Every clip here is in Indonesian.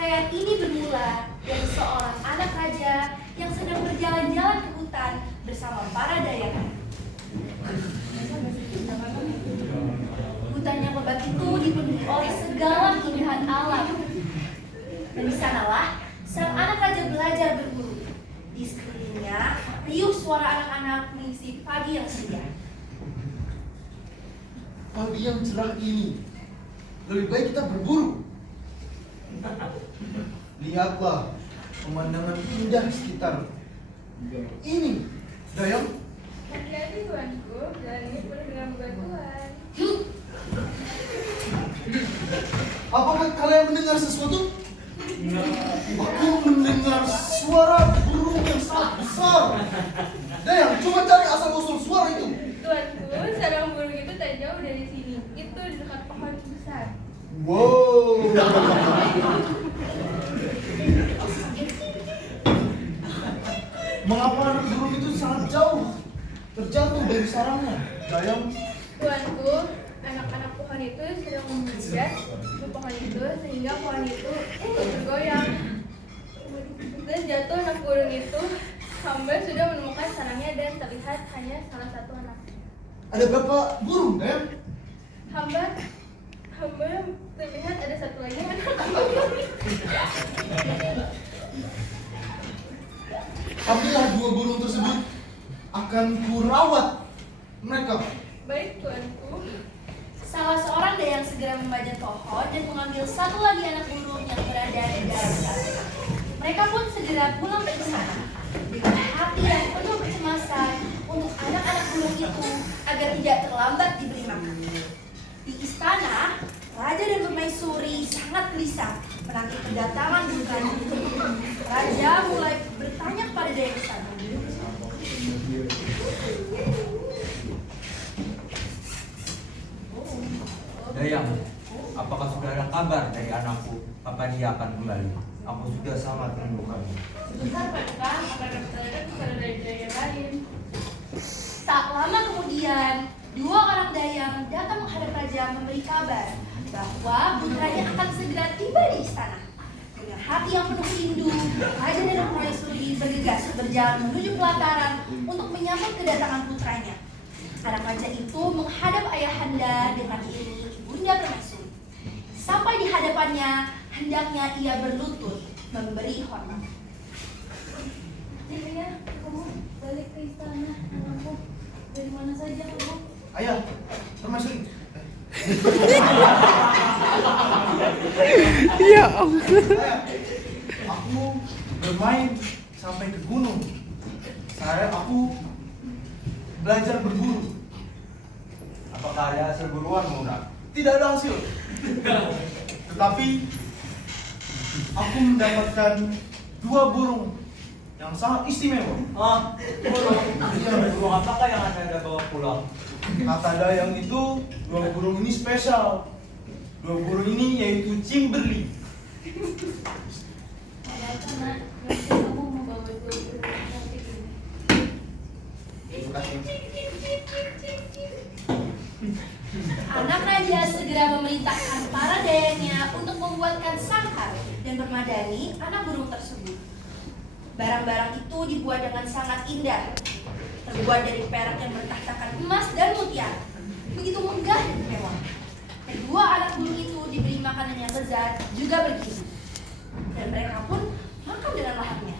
Hikayat ini bermula dari seorang anak raja yang sedang berjalan-jalan ke hutan bersama para dayak. Hutan yang lebat itu dipenuhi oleh segala keindahan alam. Dan di sanalah sang anak raja belajar berburu. Di sekelilingnya riuh suara anak-anak mengisi pagi yang ceria. Pagi yang cerah ini, lebih baik kita berburu. Lihatlah pemandangan indah sekitar ini, Dayang. Hati-hati tuanku, jalan ini penuh dengan bebatuan. Apakah kalian mendengar sesuatu? Aku mendengar suara burung yang sangat besar. Dayang, coba cari asal-usul suara itu. Tuanku, sarang burung itu tak jauh dari sini. Itu di dekat pohon besar. Wow. Mengapa anak burung itu sangat jauh terjatuh dari sarangnya, Dayang? Tuanku, anak-anak pohon itu sedang memanjat ke pohon itu sehingga pohon itu bergoyang. Dan jatuh anak burung itu, hamba sudah menemukan sarangnya dan terlihat hanya salah satu anak. Ada berapa burung, Dayang? Hamba terlihat ada satu lagi anak. Ambillah dua burung tersebut, akan kurawat mereka. Baik tuanku. Salah seorang dayang segera memanjat pohon dan mengambil satu lagi anak burung yang berada di dalam sarang. Mereka pun segera pulang ke istana dengan hati yang penuh kecemasan untuk anak-anak burung itu agar tidak terlambat diberi makan. Di istana, raja dan permaisuri sangat gelisah menanti kedatangan burung itu. Raja mulai bertanya kepada dayang istana. Dayang, apakah sudah ada kabar dari anakku kapan dia akan kembali? Aku sudah sangat merindukannya. Sebentar Paduka, akan bertanya kepada daya lain. Tak lama kemudian, dua orang dayang datang menghadap raja memberi kabar bahwa putranya akan segera tiba di istana. Dengan hati yang penuh rindu, raja dan permaisuri bergegas berjalan menuju pelataran untuk menyambut kedatangan putranya. Anak raja itu menghadap ayahanda dengan diiringi ibunda permaisuri. Sampai di hadapannya, hendaknya ia berlutut memberi hormat. Ya, kamu balik ke istana, anakku. Dari mana saja kamu? Ayah, permaisuri. Ya Allah. Ayah, aku bermain sampai ke gunung. Aku belajar berburu. Apakah ada hasil buruanmu, nak? Tidak ada hasil. Tetapi aku mendapatkan dua burung yang sangat istimewa. Burung. Burung apakah yang Anda bawa pulang? Kata Dayang itu, dua burung ini spesial. Dua burung ini yaitu Cimberli. Karena kamu membawa dua burung cantik ini. Terima kasih. Anak raja segera memerintahkan para dayangnya untuk membuatkan sangkar dan permadani anak burung tersebut. Barang-barang itu dibuat dengan sangat indah, terbuat dari perak yang bertahtakan emas dan mutiara. Begitu megah dan mewah. Kedua anak burung itu diberi makanan yang lezat juga bergizi, dan mereka pun makan dengan lahapnya.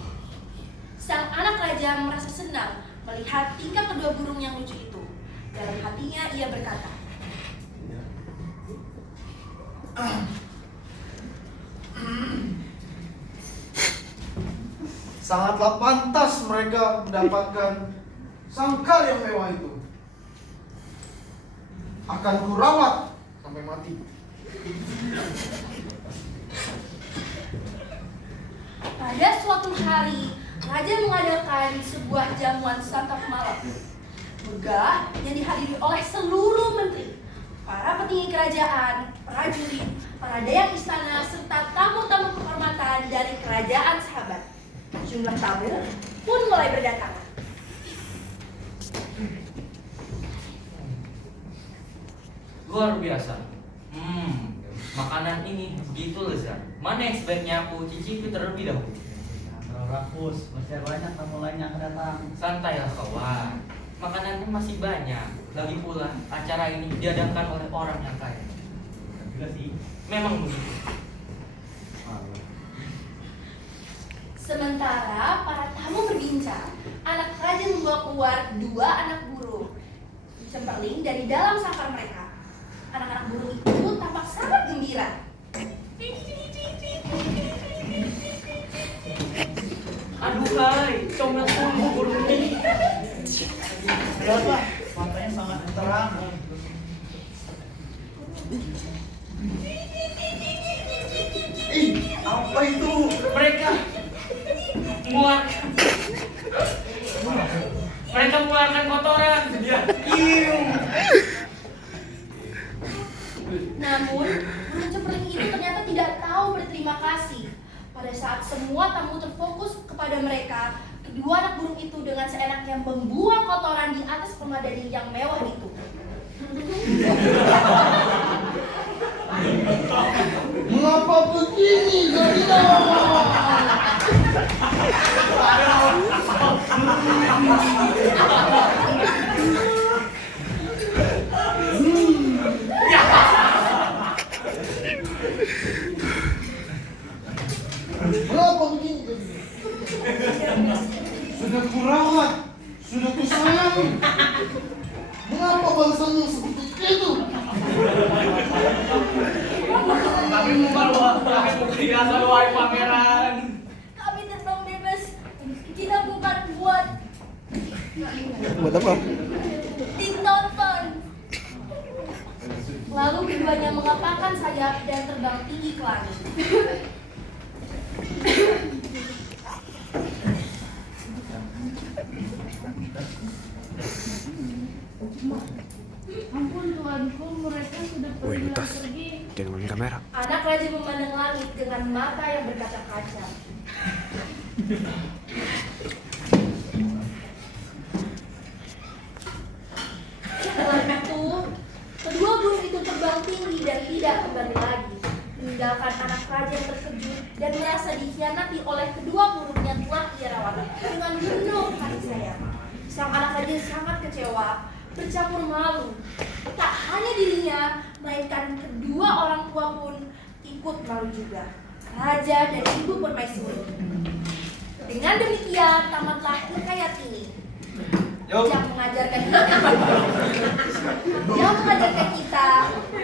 Sang anak raja merasa senang melihat tingkah kedua burung yang lucu itu. Dalam hatinya ia berkata, Sangatlah pantas mereka mendapatkan sangkar yang mewah itu. Akan kurawat sampai mati. pada suatu hari, raja mengadakan sebuah jamuan santap malam megah yang dihadiri oleh seluruh menteri, para petinggi kerajaan, prajurit, para dayang istana, serta tamu-tamu kehormatan dari kerajaan sahabat. Jumlah tamu pun mulai berdatangan. Luar biasa. Makanan ini begitu lezat. Mana yang sebaiknya aku cicipi terlebih dahulu? Terlalu rakus, masih banyak tamu lain yang akan datang. Santailah kawan. Makanannya masih banyak. Lagi pula acara ini diadakan oleh orang yang kaya. Dan juga sih. Memang begitu. Sementara para tamu berbincang, anak raja membawa keluar 2 anak burung cemperling dari dalam sangkar mereka. Anak-anak burung itu tampak sangat gembira. Aduhai, comel sungguh burung ini. Lihatlah, matanya sangat terang. Apa itu? Mereka mengeluarkan kotoran. Iu. Namun, burung cemperling itu ternyata tidak tahu berterima kasih. Pada saat semua tamu terfokus kepada mereka, kedua anak burung itu dengan seenaknya membuang kotoran di atas permadani yang mewah itu. Mengapa begini jadinya? Mengapa begini jadinya? Sudah kurawat, sudah kusayangi. Mengapa balasanmu seperti itu? Kami biasa wahai pangeran. Kami terbang bebas. Kita bukan buat apa? ditonton. Lalu keduanya mengepakkan sayap dan terbang tinggi ke langit. Ampun tuanku, mereka sudah pergi. Dengan kamera. Anak raja memandang langit dengan mata yang berkaca-kaca. Setelah itu, kedua burung itu terbang tinggi dan tidak kembali lagi, meninggalkan anak raja yang terkejut dan merasa dikhianati oleh kedua burung yang telah ia rawat dengan penuh kasih sayang. Sang anak raja sangat kecewa, bercampur malu. Tak hanya dirinya, melainkan kedua orang tua pun ikut malu juga. Raja dan ibu permaisuri. Dengan demikian, tamatlah hikayat ini. Yang mengajarkan kita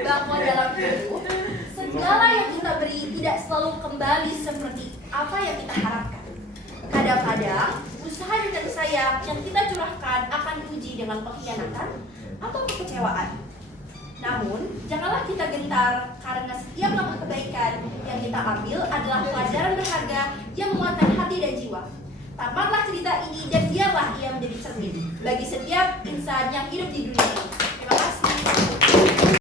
bahwa dalam hidup segala yang kita beri tidak selalu kembali seperti apa yang kita harapkan. Kadang-kadang usaha dan kasih sayang yang kita curahkan akan diuji dengan pengkhianatan atau kekecewaan. Namun, janganlah kita gentar karena setiap langkah kebaikan yang kita ambil adalah pelajaran berharga yang menguatkan hati dan jiwa. Tamatlah cerita ini dan biarlah ia menjadi cermin bagi setiap insan yang hidup di dunia.